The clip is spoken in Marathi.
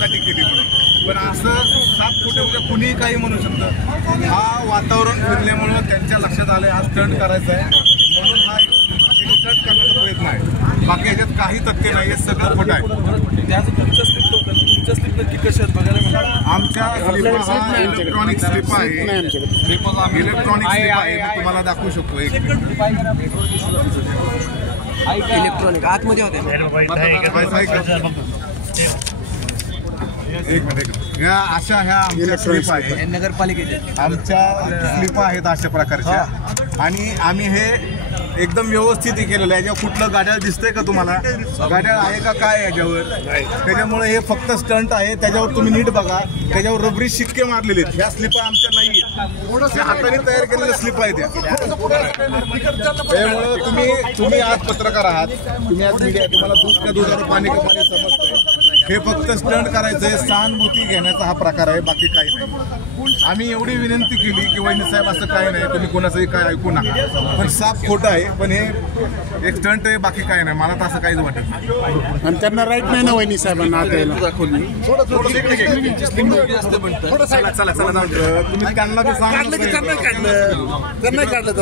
सांगाटी केली म्हणून, पण असं 7 फुटे उद्या कुणीही काही म्हणू शकतं. हा वातावरण फिरल्यामुळं त्यांच्या लक्षात आलं हा स्टंट करायचा आहे, म्हणून हा एक स्टंट करण्याचा प्रयत्न आहे. बाकी याच्यात काही तथ्य नाही, हे सगळं खोटं आहे. तुमच्या स्लिप नक्की कशा आहेत बघायला. आमच्या स्लिपा हा इलेक्ट्रॉनिक स्लिप आहे, इलेक्ट्रॉनिक स्लिप आहे. मी तुम्हाला दाखवू शकतो. इलेक्ट्रॉनिक आतमध्ये होते. एक मिनिट. या अशा ह्या आमच्या स्लिप आहे, नगरपालिकेचे आमच्या स्लिपा आहेत अशा प्रकारच्या. आणि आम्ही हे एकदम व्यवस्थित केलेलं आहे. याच्यावर कुठलं गाड्याला दिसतंय का तुम्हाला? गाड्याला आहे का काय याच्यावर? त्याच्यामुळे हे फक्त स्टंट आहे. त्याच्यावर तुम्ही नीट बघा, त्याच्यावर रबरी शिक्के मारलेले आहेत. ह्या स्लिपा आमच्या नाही आहेत, हाताने तयार केलेल्या स्लिप आहेत. त्यामुळे तुम्ही आज पत्रकार आहात, तुम्ही आज मीडिया, तुम्हाला दूध का दुधावर पाणी का पाणी समजतंय. हे फक्त स्टंट करायचंय, सहानुभूती घेण्याचा हा प्रकार आहे, बाकी काही नाही. आम्ही एवढी विनंती केली की वहिनी साहेब असं काही नाही, तुम्ही कोणाचंही काय ऐकू नका. पण साफ खोटं आहे, पण हे एक स्टंट आहे, बाकी काही नाही. मला तर असं काहीच वाटत नाही. आणि त्यांना राईट नाही ना वहिनी साहेबांना दाखवली. चला तुम्ही त्यांना बी सांगितलं. त्यांना काढलं